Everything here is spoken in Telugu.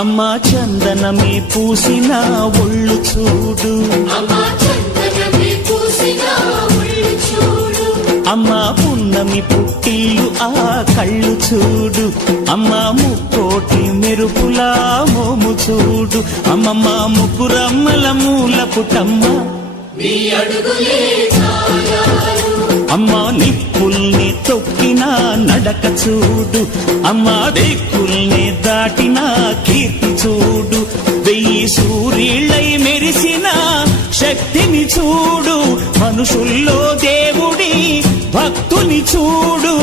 అమ్మా చందనమే పూసిన ఒళ్ళు చూడు, అమ్మా పున్నమి పుట్టిల్లు ఆ కళ్ళు చూడు, అమ్మా ముక్కోటి మెరుపులా మోము చూడు, అమ్మమ్మ ముగ్గురమ్మల మూల పుటమ్మ అమ్మా నిప్పుల్ని తొక్కిన నడక చూడు, అమ్మా దిక్కుల్ని దాటిన కీర్తి చూడు, 1000 సూర్యుళ్ళై మెరిసిన శక్తిని చూడు, మనుషుల్లో దేవుడి భక్తుని చూడు.